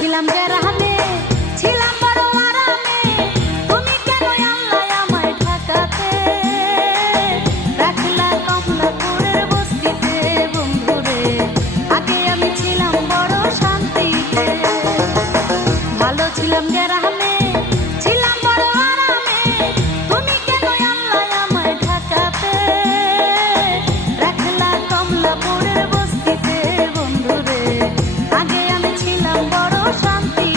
ছিলাম গ্রামে, ছিলাম বড় আরামে, তুমি কেন আনলা আমায় ঢাকাতে? রাখলা কমলাপুরের বস্তিতে বন্ধুরে, আগে আমি ছিলাম বড় শান্তিতে। ভালো ছিলাম গ্রামে, ছিলাম বড় আরামে, তুমি কেন আনলা আমায় ঢাকাতে? রাখলা কমলাপুরের বস্তিতে বন্ধুরে, আগে আমি ছিলাম বড় শান্তি।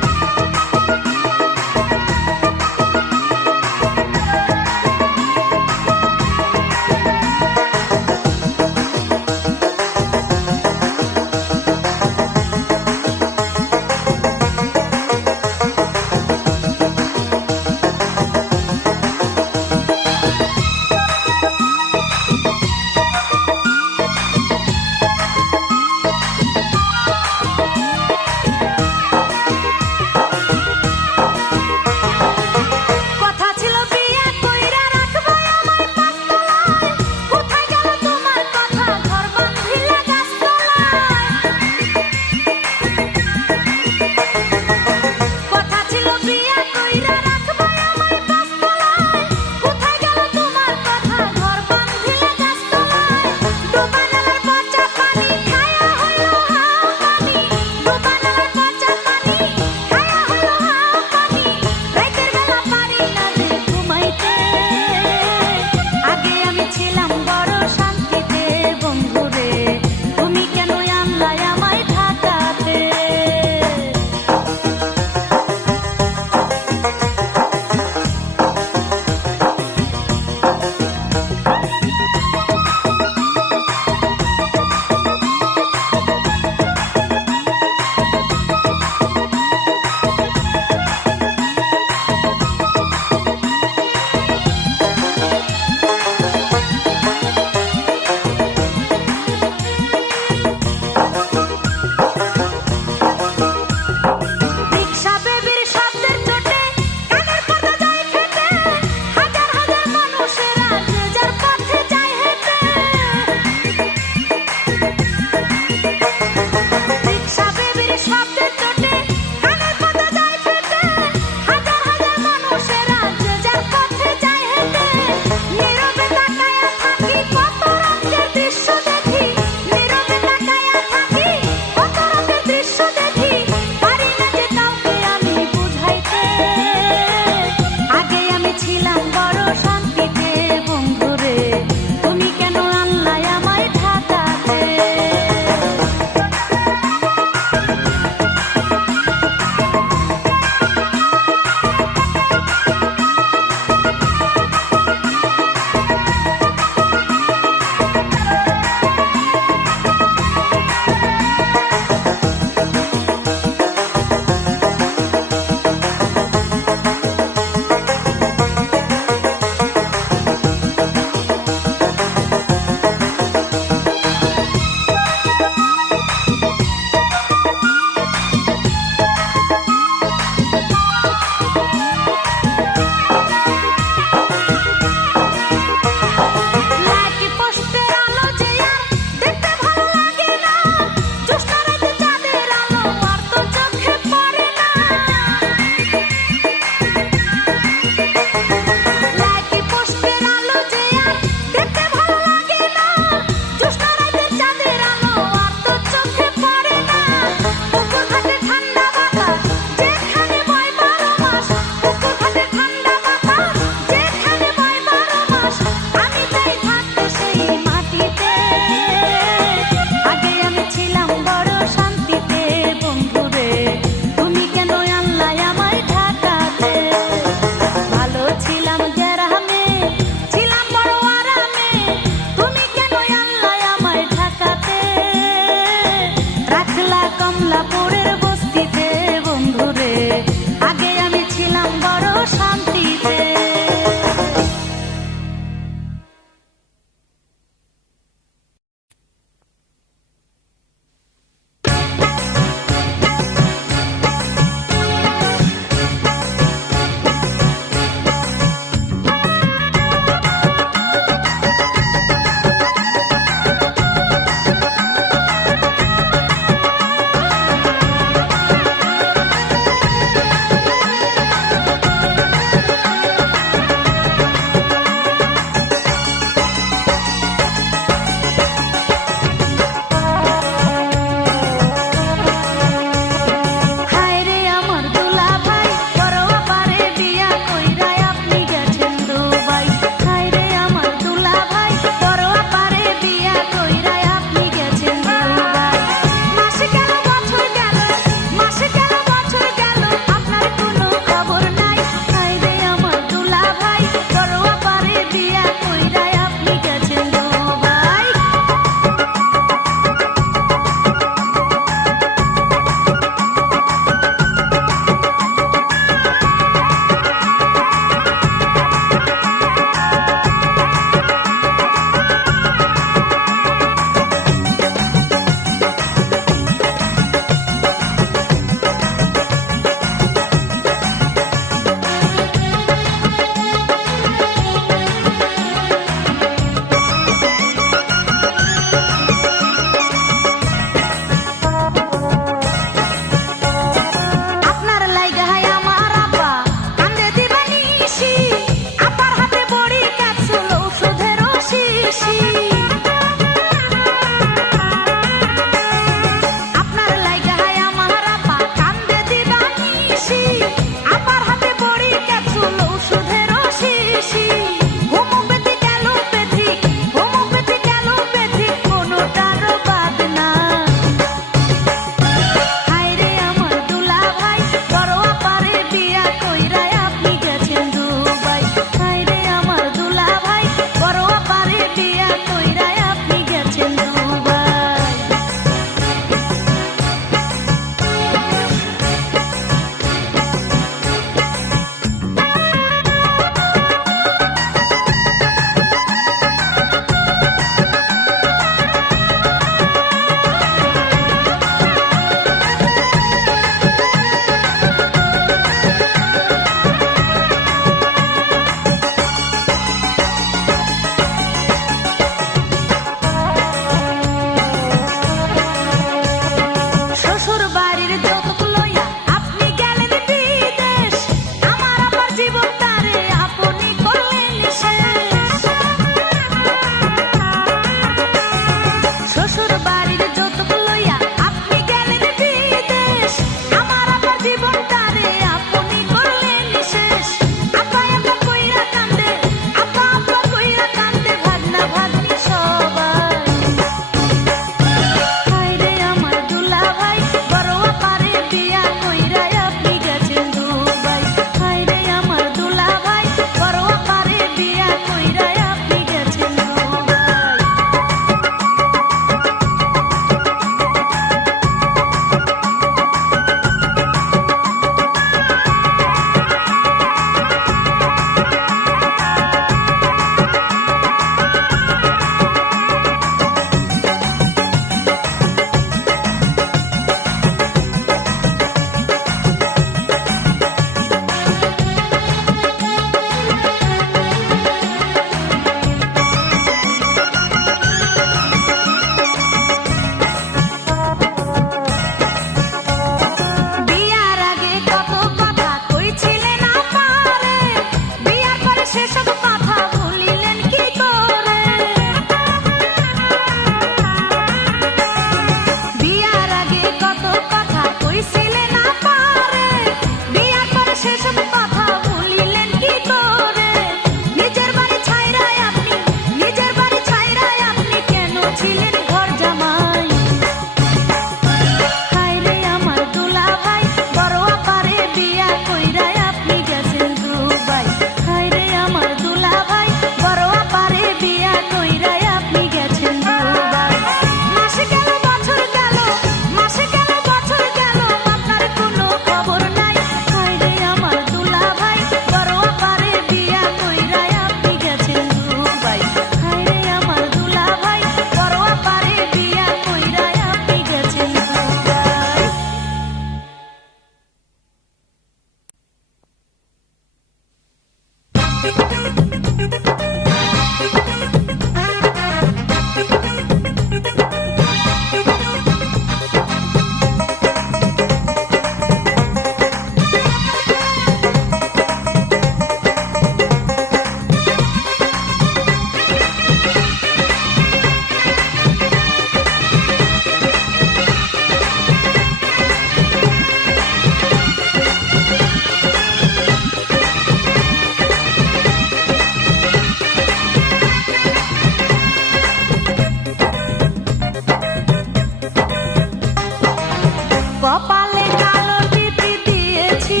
কপালে কালো টিপি দিয়েছি,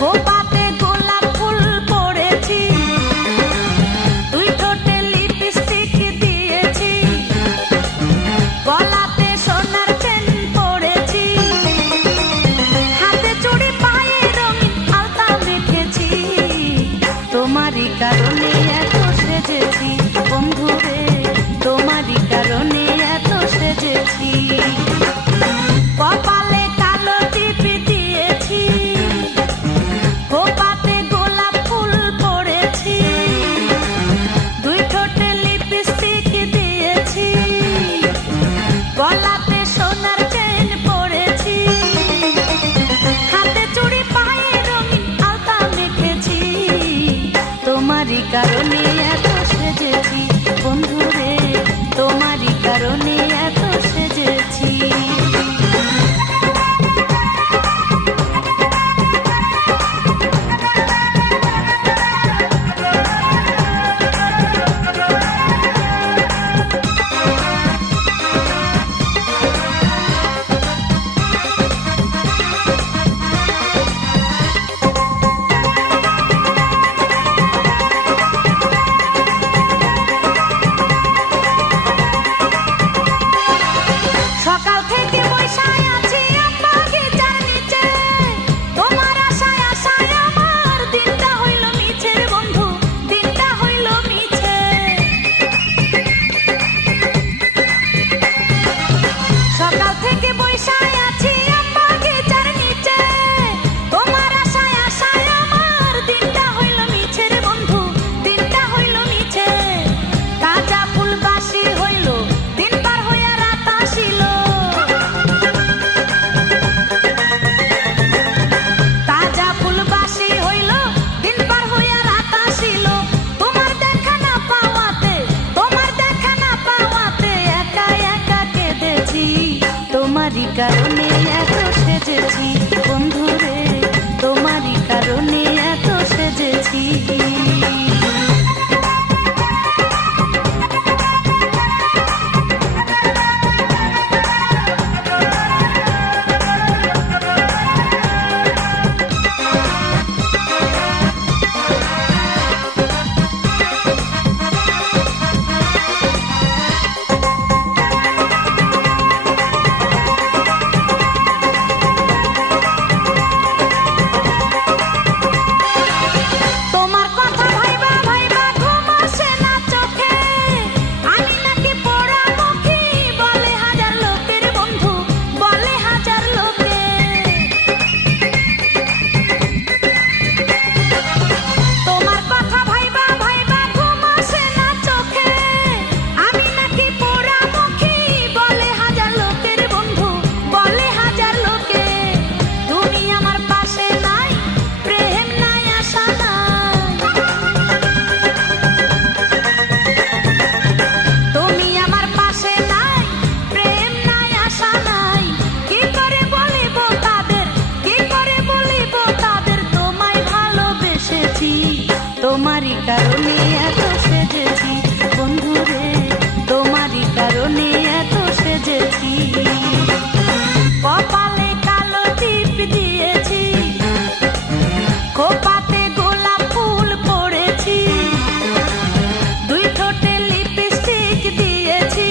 খোপাতে গোলাপ ফুল পড়েছি, দুই ঠোঁটে লিপস্টিক দিয়েছি, গলাতে সোনার চেন পড়েছি, হাতে চুড়ি পায়ে রঙিন আলতা মেখেছি। তোমারই কারণে এত সেজেছি বন্ধুরে, তোমারই কারণে এত সেজেছি। কপালে কালো টিপি দিয়েছি, খোপাতে গোলাপ ফুল পড়েছি, দুই ঠোঁটে লিপস্টিক দিয়েছি, গলাতে সোনার চেন পড়েছি, হাতে চুড়ি পায়ে রঙিন আলতা মেখেছি। তোমারই কারণে এত সেজেছি বন্ধুরে, তোমারই কারণে এত সেজেছি। সকাল থেকে বৈশায় আছি বাগিচার নিচে, তোমার আশায় আশায় আমার দিনটা হইল মিছে রে বন্ধু, দিনটা হইল মিছে। সকাল থেকে বৈশায় আছি বাগিচার নিচে, তোমার আশায় আশায় আমার দিনটা হইল মিছে রে বন্ধু, দিনটা হইল মিছে। তাজা ফুল বাসি হইল, দিন পার হইয়া রাত আসিল, তাজা ফুল বাসি হইল, দিন পার হইয়া রাত আসিল। তোমার দেখা না পাওয়াতে, তোমার দেখা না পাওয়াতে একা একা কেঁদেছি। তোমারই কারণে এত সেজেছি বন্ধুরে, তোমারই কারণে এত সেজেছি। তোমার কথা ভাইবা ভাইবা ঘুম আসে না চোখে, আমি নাকি পোড়ামুখী বলে হাজার লোকের বন্ধু, বলে হাজার লোকে। তোমার কথা ভাইবা ভাইবা ঘুম আসে না চোখে, আমি নাকি পোড়ামুখী বলে হাজার লোকের বন্ধু, বলে হাজার লোকে। তুমি আমার পাশে নাই, প্রেম নাই, আশা নাই। তুমি আমার পাশে নাই, প্রেম নাই, আশা নাই। কি করে বলিব তাদের, কি করে বলিব তাদের তোমায় ভালোবেসেছি। তোমারই কারণে এত সেজেছি বন্ধুরে, তোমারই কারণে এত সেজেছি। কপালে কালো টিপ দিয়েছি, খোপাতে গোলাপ ফুল পড়েছি, দুই ঠোঁটে লিপস্টিক দিয়েছি,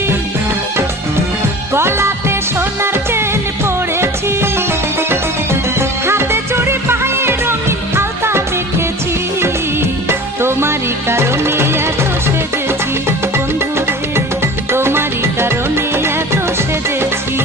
গলাতে সোনার চেন পড়েছি, হাতে চুড়ি পায়ে রঙিন আলতা মেখেছি। তোমারই কারণে এত সেজেছি বন্ধুরে, তোমারই কারণে এত সেজেছি।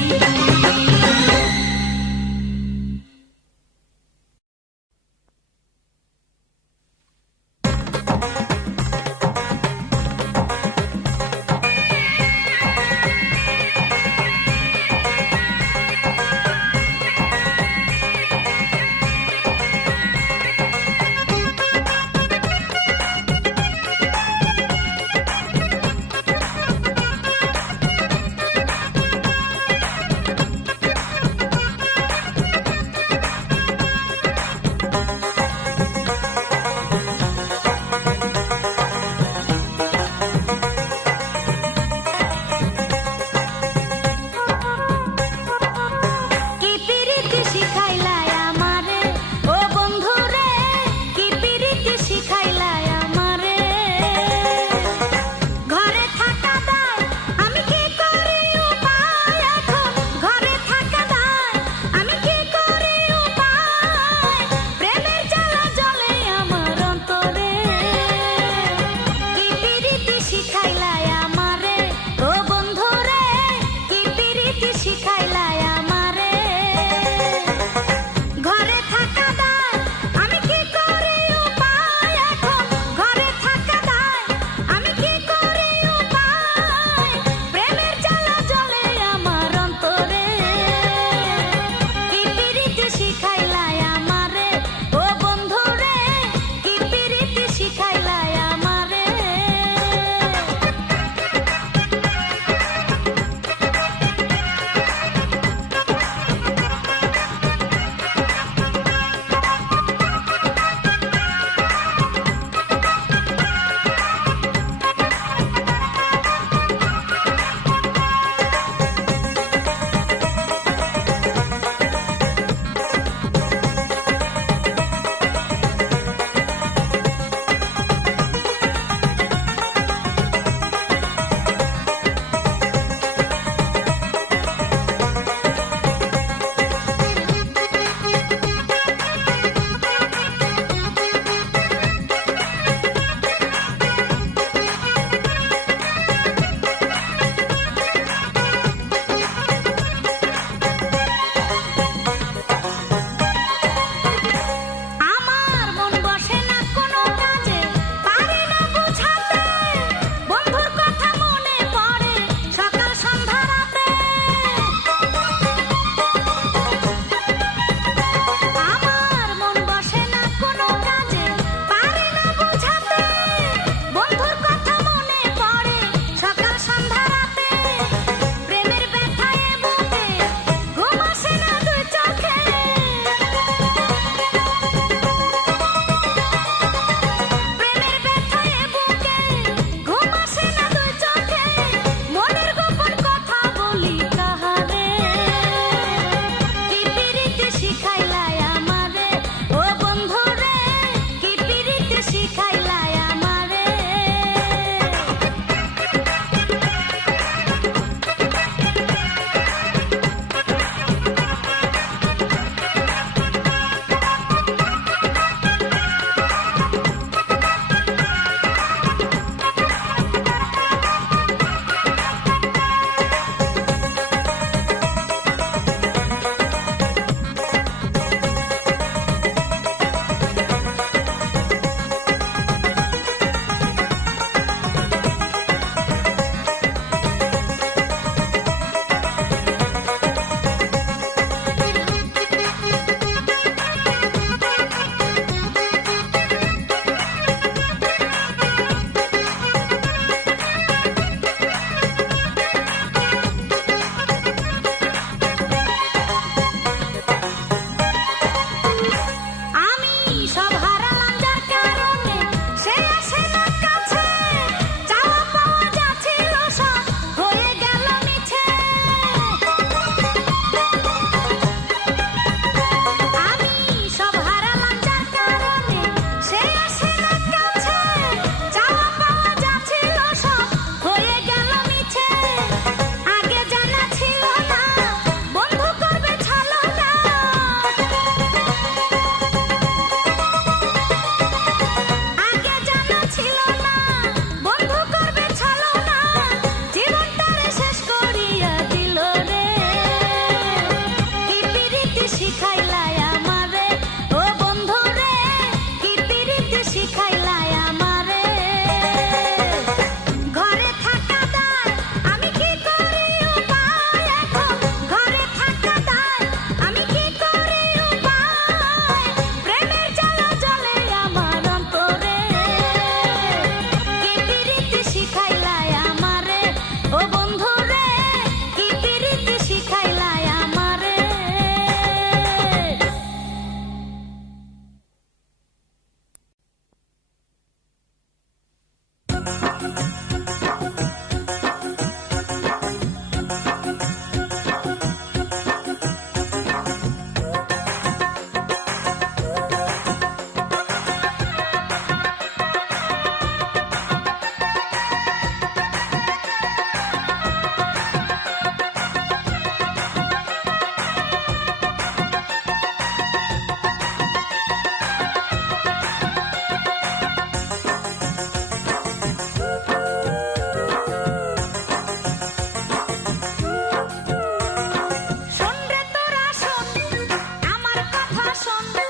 শোন,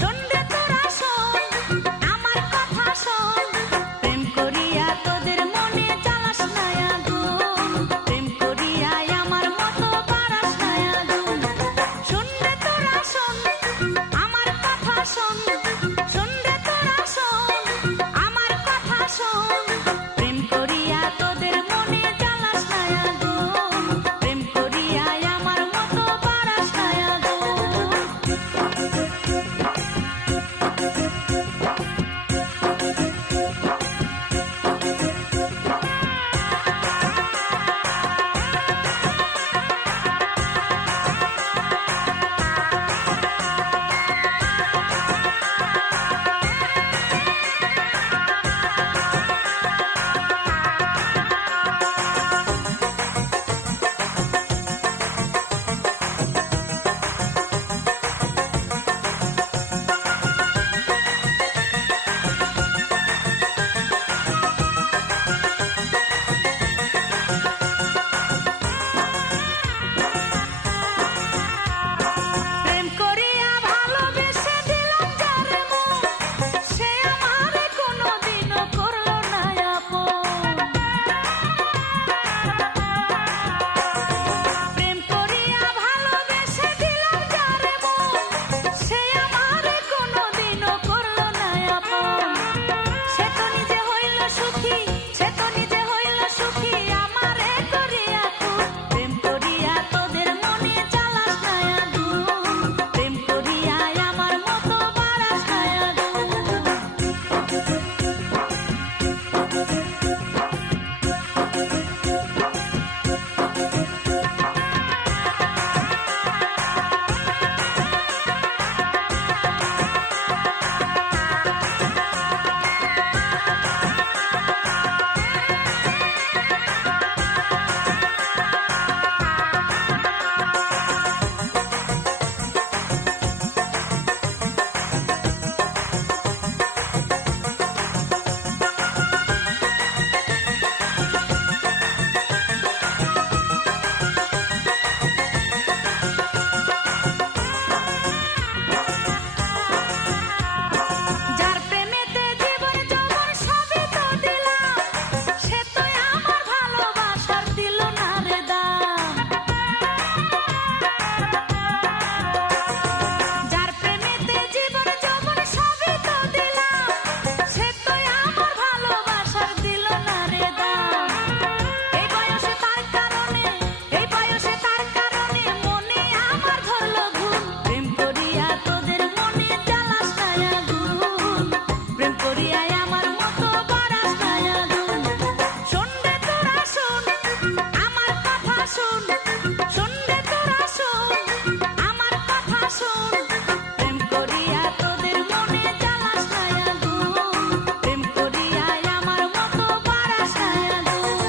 শোন রে তোরা শোন, আমার কথা শোন। প্রেম করিয়া তোদের মনে জ্বালাস না আগুন, প্রেম করিয়া আমার মতো বাড়াস না আগুন। শোন রে তোরা শোন, আমার কথা শোন, শোন রে তোরা শোন, আমার কথা শোন। প্রেম করিয়া তোদের মনে জ্বালাস না আগুন, প্রেম করিয়া আমার মতো বাড়াস না আগুন। প্রেম করিয়া ভালোবেসে দিলাম যারে মন, সে আমারে কোনোদিনও করলো না আপন। প্রেম করিয়া ভালোবেসে দিলাম যারে মন, সে আমারে কোনোদিনও করলো না আপন। সে তো নিজে হইল সুখী, সে তো নিজে হইল সুখী, আমারে করিয়া খুন। প্রেম করিয়া তোদের মনে জ্বালাস না আগুন, প্রেম করিয়া আমার মতো বাড়াস না আগুন। যার প্রেমেতে জীবন যৌবন সবই তো দিলাম, সে তো আমার ভালোবাসার দিল না রে দাম। যার প্রেমেতে জীবন যৌবন সবই তো দিলাম, সে তো আমার ভালোবাসার দিল না রে দাম। এই বয়সে তার কারণে, এই বয়সে তার কারণে মনে আমার ধরলো ঘুম। প্রেম করিয়া তোদের মনে জ্বালাস না আগুন, প্রেম করিয়া আমার মতো বাড়াস না আগুন। শোন রে তোরা শোন, আমার কথা শোন, শোন রে তোরা শোন, আমার কথা শোন। প্রেম করিয়া তোদের মনে জ্বালাস না আগুন, প্রেম করিয়া আমার মতো বাড়াস না আগুন।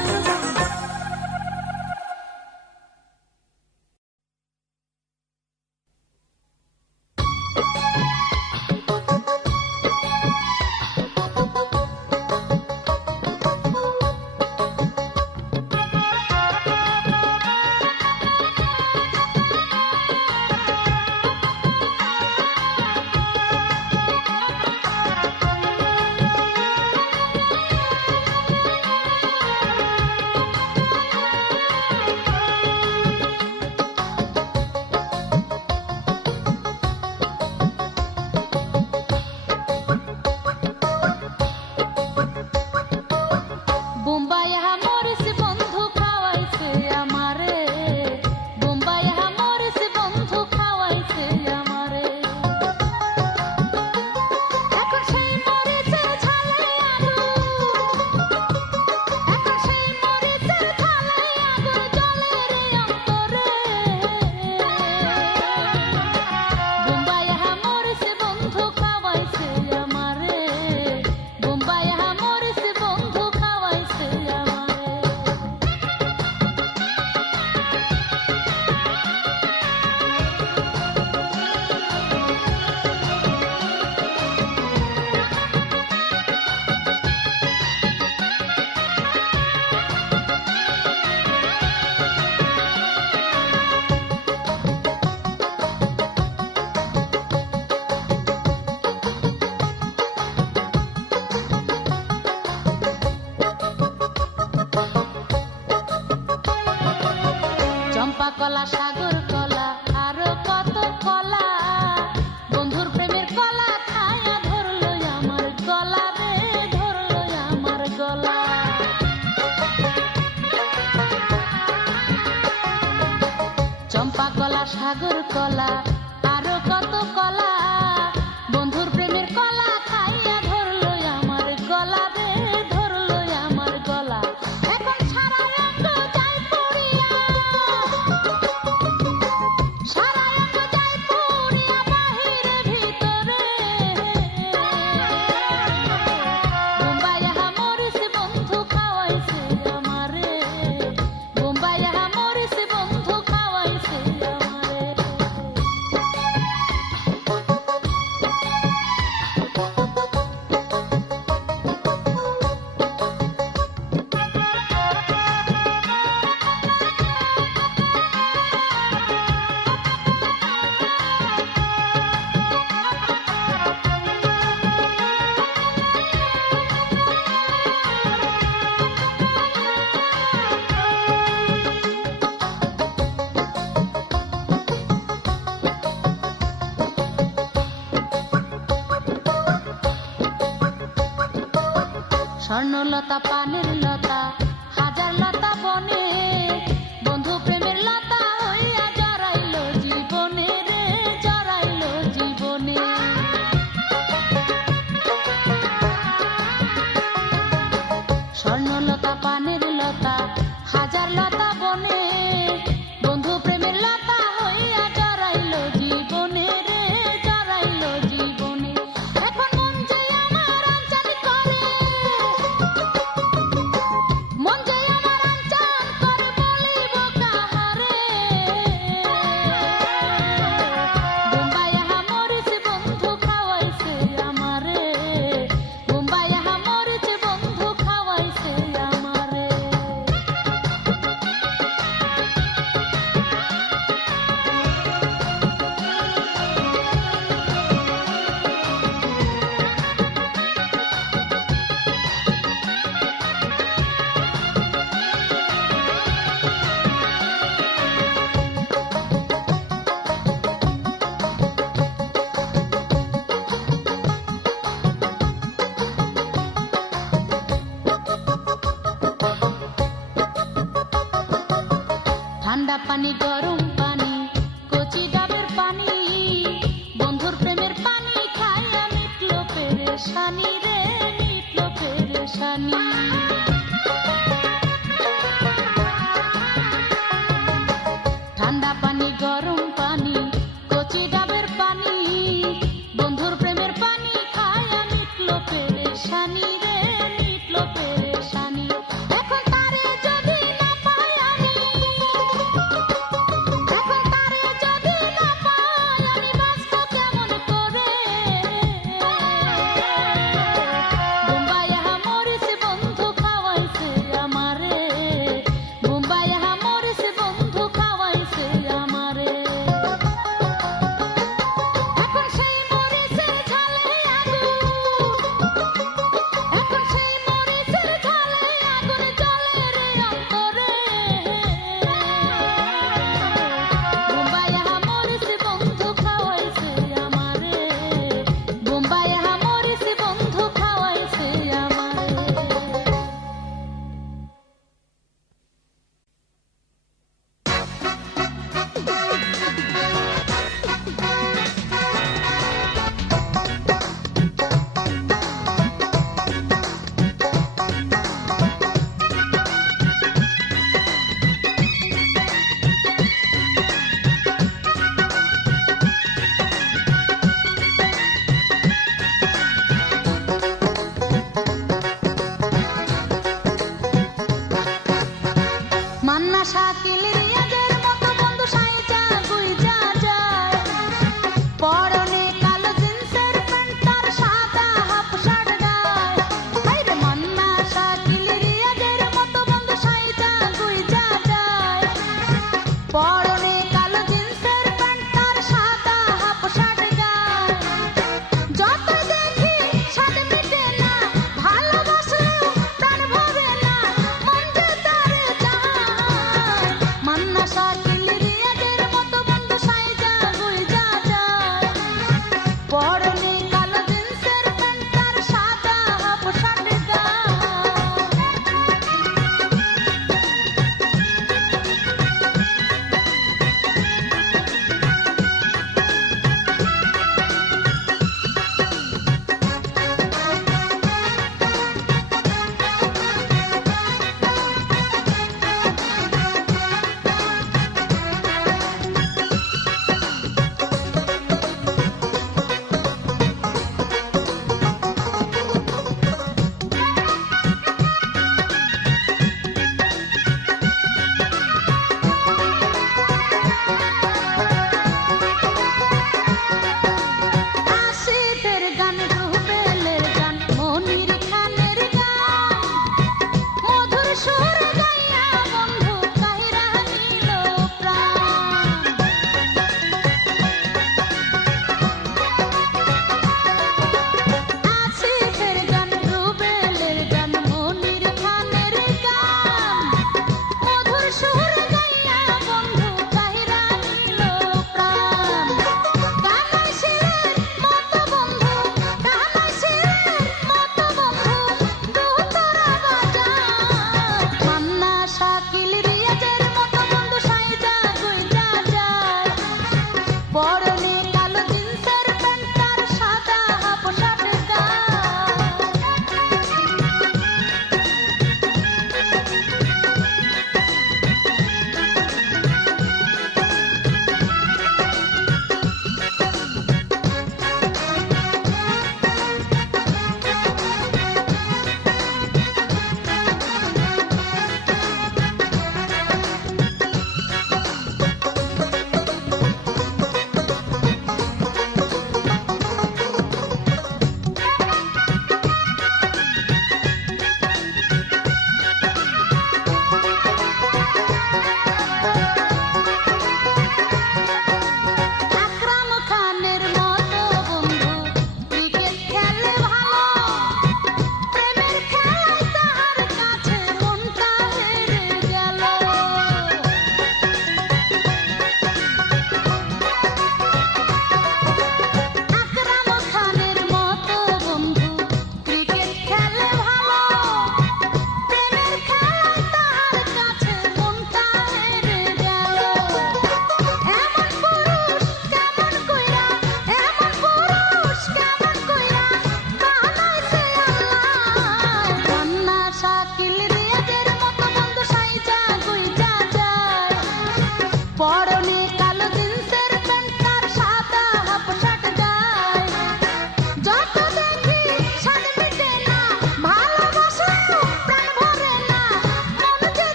স্বর্ণলতা পানের লতা হাজার লতা বনে, বন্ধু প্রেমের লতা হইয়া জড়াইল জীবনে রে, জড়াইল জীবনে। স্বর্ণলতা পানের লতা হাজার লতা বনে, বন্ধু প্রেমের লতা হইয়া জড়াইল জীবনে রে, জড়াইল জীবনে। এখন মন যে আমার আনচান করে, মন যে আমার আনচান করে বলিব কাহারে। বোম্বাই আহা মরিচ বন্ধু খাওয়াইছে আমারে, বোম্বাই আহা মরিচ বন্ধু খাওয়াইছে আমারে। ঠান্ডা পানি গরম পানি কচি ডাবের পানি, বন্ধুর প্রেমের পানি খাইয়া মিটলো পেরেশানি রে, মিটলো পেরেশানি। ঠান্ডা পানি গরম পানি কচি ডাবের পানি, বন্ধুর প্রেমের পানি খাইয়া মিটলো পেরেশানি রে, মিটলো পেরেশানি। এখন তারে যদি না পাই আমি, এখন তারে যদি না পাই আমি বাঁচবো কেমন করে। বোম্বাই আহা মরিচ বন্ধু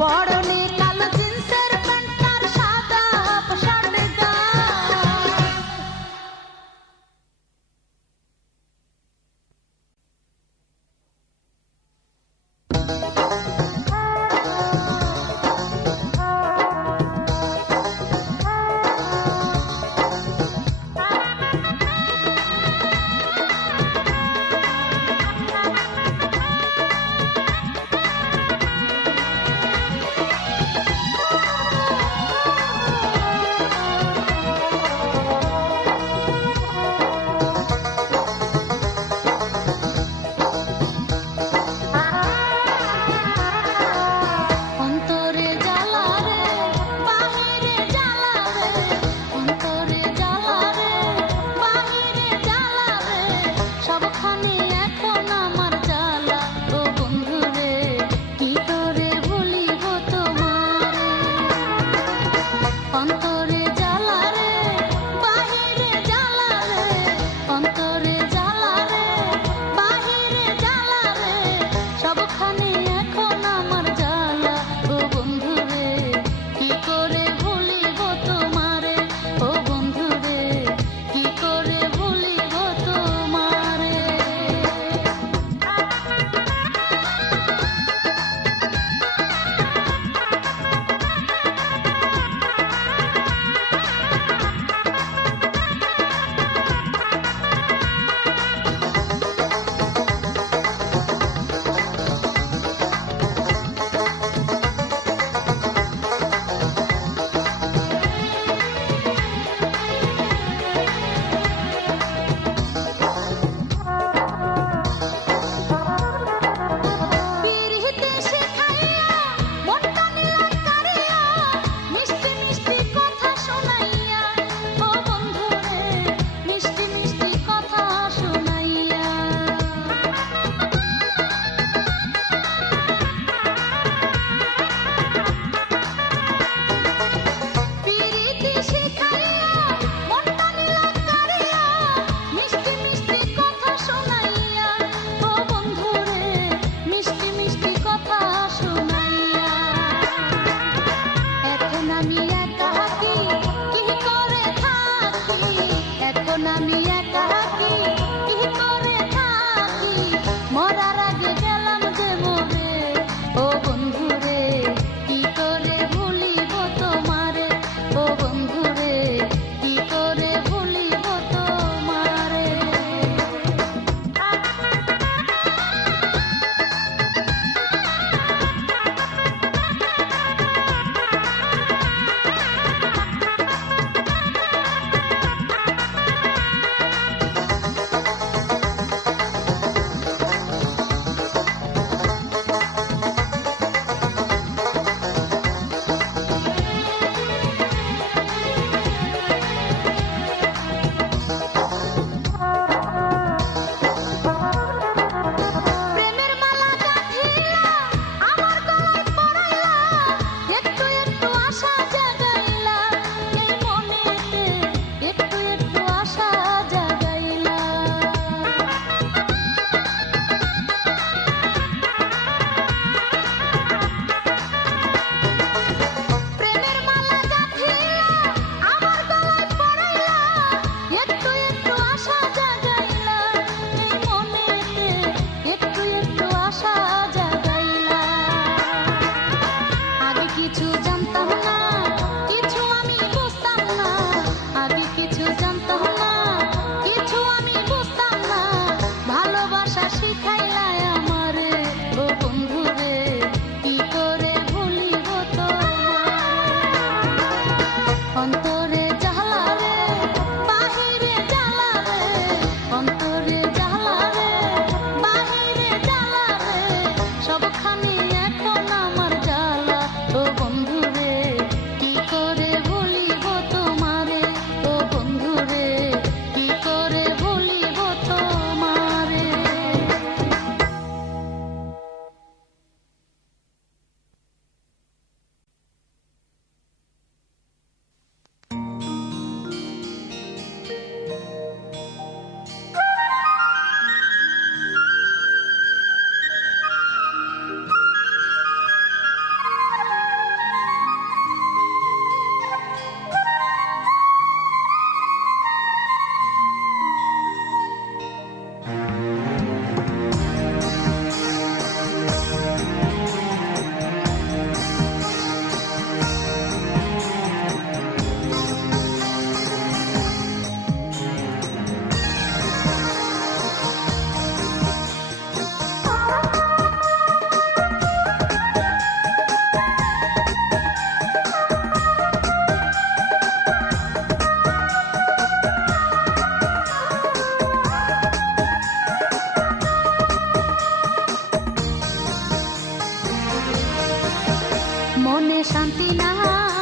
পরনে কালো জিন্সের প্যান্ট আর সাদা হাফ শার্ট গায়ে। শান্তি নাই।